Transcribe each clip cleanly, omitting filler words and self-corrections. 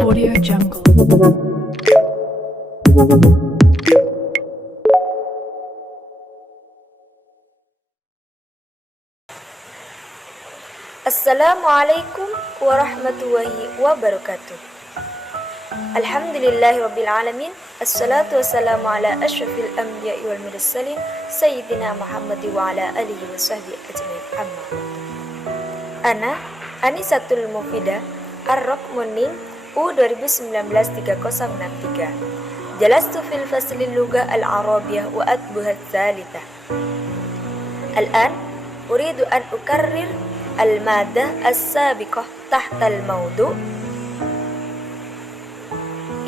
Audio Jungle. Assalamualaikum warahmatullahi wabarakatuh. Alhamdulillahirabbil alamin. Assalatu wassalamu ala asyrafil anbiya'i wal mursalin sayyidina Muhammad wa ala alihi wa sahbihi ajmain. Amma ba'du. Ana Anisatul Mufidah Ar-Raqmunin U 2019-3063. Jalastu fil faslil lugha al-arabiyah wa atbuha ats-tsalitsah. Al-an uridu an ukarrir al-madah as-sabiqah tahta al-mawdu'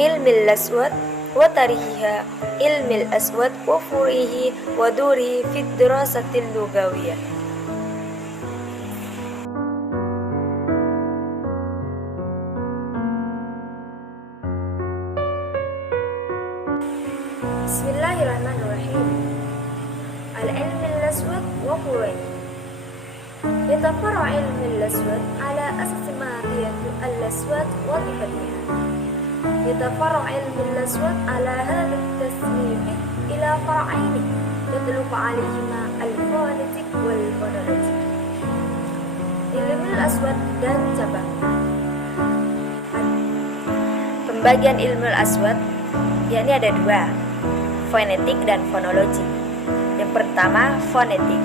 ilmil aswad wa tarihiha ilmil aswad wa furihi wa durihi fid dirasatil lughawiyah. Bismillahirrahmanirrahim. Al-ilmil aswad wa furihi. يتفرع علم الأسود على أساس ماهية الأسود وظيفتها. يتفرع علم الأسود على هذا التصنيف إلى فرعين يطلق عليهما الفونetик والfonologi. Ilmu aswad dan cabang. Pembagian ilmu aswad yakni ada dua, fonetik dan fonologi. Yang pertama, fonetik.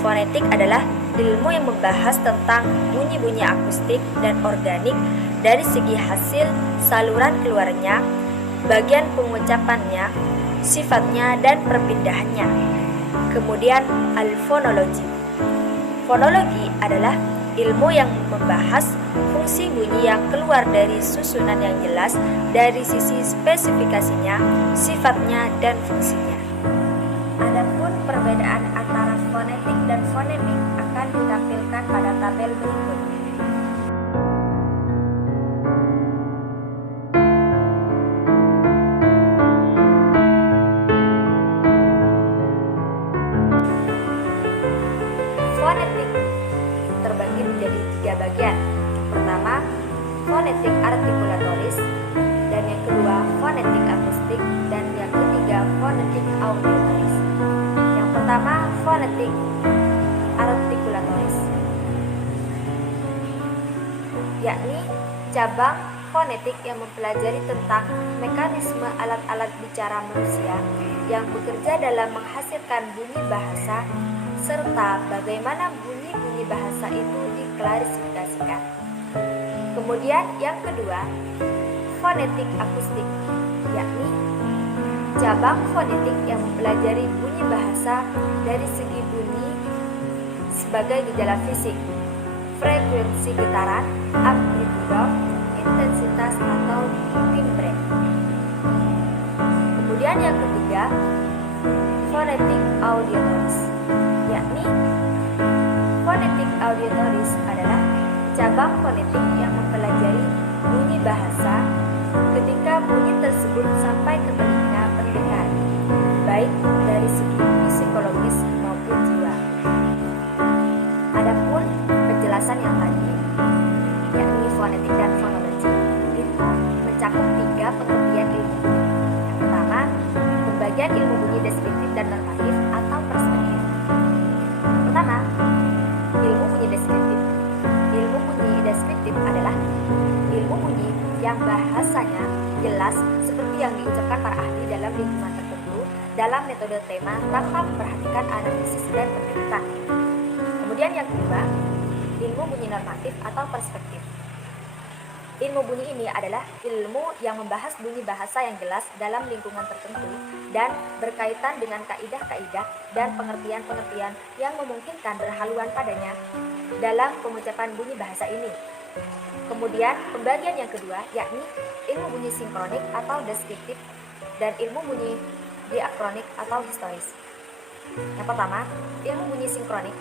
Fonetik adalah ilmu yang membahas tentang bunyi-bunyi akustik dan organik dari segi hasil saluran keluarnya, bagian pengucapannya, sifatnya, dan perpindahannya. Kemudian alfonologi. Fonologi adalah ilmu yang membahas fungsi bunyi yang keluar dari susunan yang jelas dari sisi spesifikasinya, sifatnya, dan fungsinya. Adapun perbedaan antara fonetik dan fonemik akan ditampilkan pada tabel berikut. Fonetik terbagi menjadi 3 bagian. Yang pertama, fonetik artikulatoris, dan yang kedua, fonetik akustik, dan yang ketiga, fonetik auditoris. Yang pertama, fonetik artikulatoris, yakni cabang fonetik yang mempelajari tentang mekanisme alat-alat bicara manusia yang bekerja dalam menghasilkan bunyi bahasa serta bagaimana bunyi-bunyi bahasa itu diklasifikasikan. Kemudian yang kedua, fonetik akustik, yakni cabang fonetik yang mempelajari bunyi bahasa dari segi bunyi sebagai gejala fisik, frekuensi getaran, amplitudo, intensitas atau timbre. Kemudian yang ketiga, fonetik auditoris, yakni fonetik auditoris adalah cabang fonetik yang mempelajari bunyi bahasa ketika bunyi tersebut sampai ke telinga pendengar, baik dari segi psikologis maupun jiwa. Adapun penjelasan yang tadi, yakni fonetik dan fonologi, itu mencakup 3 pengertian ilmu bunyi. Yang pertama, pembagian ilmu bunyi deskriptif dan normatif atau perspektif. Yang pertama, ilmu bunyi deskriptif. Ilmu bunyi deskriptif adalah ilmu bunyi yang bahasanya jelas seperti yang diucapkan para ahli dalam lingkungan tertentu dalam metode tema tanpa memperhatikan analisis dan pendekatan. Kemudian yang kedua, ilmu bunyi normatif atau perspektif. Ilmu bunyi ini adalah ilmu yang membahas bunyi bahasa yang jelas dalam lingkungan tertentu dan berkaitan dengan kaidah-kaidah dan pengertian-pengertian yang memungkinkan berhaluan padanya dalam pengucapan bunyi bahasa ini. Kemudian pembagian yang kedua yakni ilmu bunyi sinkronik atau deskriptif dan ilmu bunyi diakronik atau historis. Yang pertama, ilmu bunyi sinkronik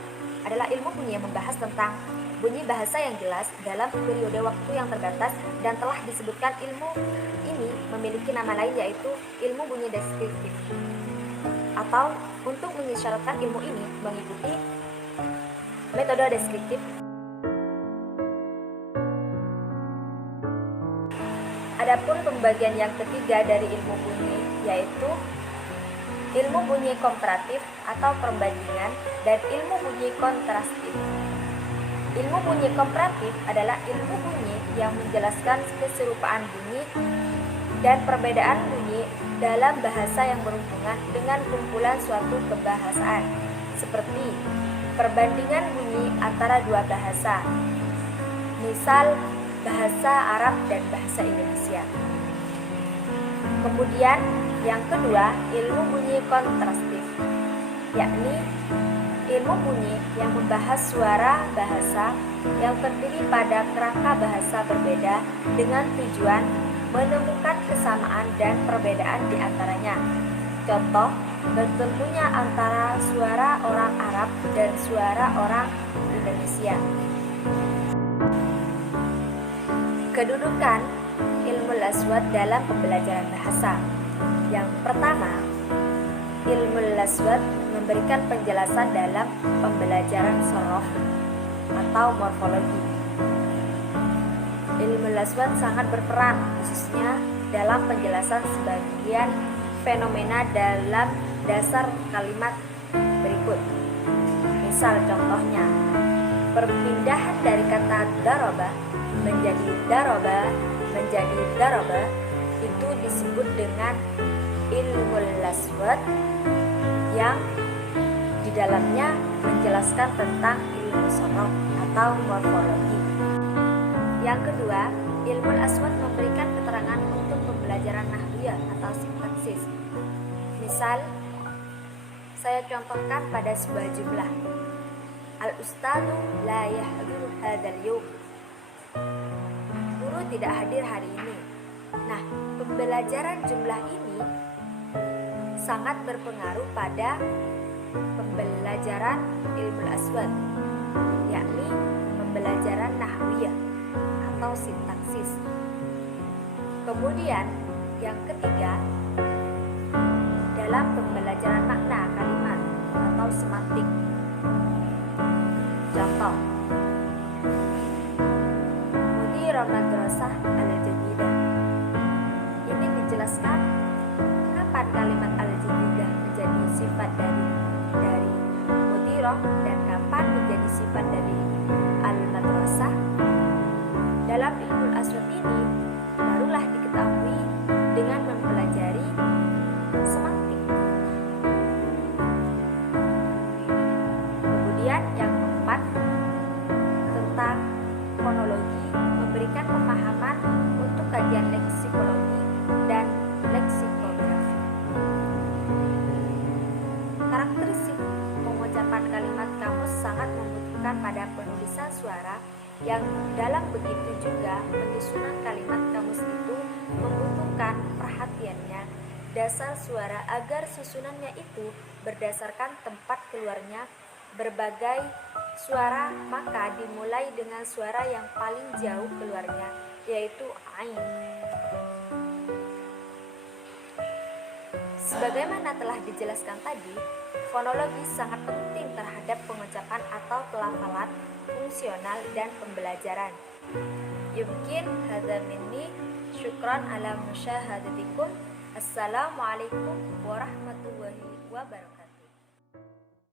adalah ilmu bunyi yang membahas tentang bunyi bahasa yang jelas dalam periode waktu yang terbatas dan telah disebutkan ilmu ini memiliki nama lain yaitu ilmu bunyi deskriptif. Atau untuk mengisyaratkan ilmu ini mengikuti metode deskriptif Adapun pembagian yang ketiga dari ilmu bunyi yaitu ilmu bunyi komparatif atau perbandingan dan ilmu bunyi kontrastif. Ilmu bunyi komparatif adalah ilmu bunyi yang menjelaskan keserupaan bunyi dan perbedaan bunyi dalam bahasa yang berhubungan dengan kumpulan suatu kebahasaan, seperti perbandingan bunyi antara dua bahasa, misal bahasa Arab dan bahasa Indonesia. Kemudian yang kedua, ilmu bunyi kontrastif, yakni ilmu bunyi yang membahas suara bahasa yang terdiri pada kerangka bahasa berbeda dengan tujuan menemukan kesamaan dan perbedaan di antaranya. Contoh, bertemunya antara suara orang Arab dan suara orang Indonesia. Kedudukan ilmu aswad dalam pembelajaran bahasa. Yang pertama, ilmu aswad memberikan penjelasan dalam pembelajaran sorof atau morfologi. Ilmu aswad sangat berperan khususnya dalam penjelasan sebagian fenomena dalam dasar kalimat berikut. Misal contohnya, perpindahan dari kata daroba menjadi daroba itu disebut dengan ilmu aswad yang di dalamnya menjelaskan tentang ilmu sorof atau morfologi. Yang kedua, ilmu aswad memberikan keterangan untuk pembelajaran nahwiyah atau sintaksis. Misal, saya contohkan pada sebuah jumlah. Al-ustadu la yahdiru hadzal yawm. Guru tidak hadir hari ini. Nah, pembelajaran jumlah ini sangat berpengaruh pada pembelajaran ilmu aswad, yakni pembelajaran nahwiyah atau sintaksis. Kemudian yang ketiga, dalam pembelajaran makna kalimat atau semantik. Contoh, Mudirah madrasah al-jadidah. Ini dijelaskan kapan kalimat al-jadidah menjadi sifat dari mudirah dan kapan menjadi sifat dari al-madrasah. Dalam ilmu aswad ini barulah diketahui dengan mempelajari semantik. Kemudian yang keempat, tentang fonologi, memberikan pemahaman untuk kajian leksikologi dan leksikografi. Karakteristik pengucapan kalimat kamus sangat membutuhkan pada penulisan suara yang dalam begitu juga penyusunan kalimat kamus itu membutuhkan perhatiannya dasar suara agar susunannya itu berdasarkan tempat keluarnya berbagai suara, maka dimulai dengan suara yang paling jauh keluarnya, yaitu ain. Sebagaimana telah dijelaskan tadi, fonologi sangat penting terhadap pengucapan atau pelafalan fungsional dan pembelajaran. Yumkin hadza minni, syukran ala musyahadatikum. Assalamualaikum warahmatullahi wabarakatuh.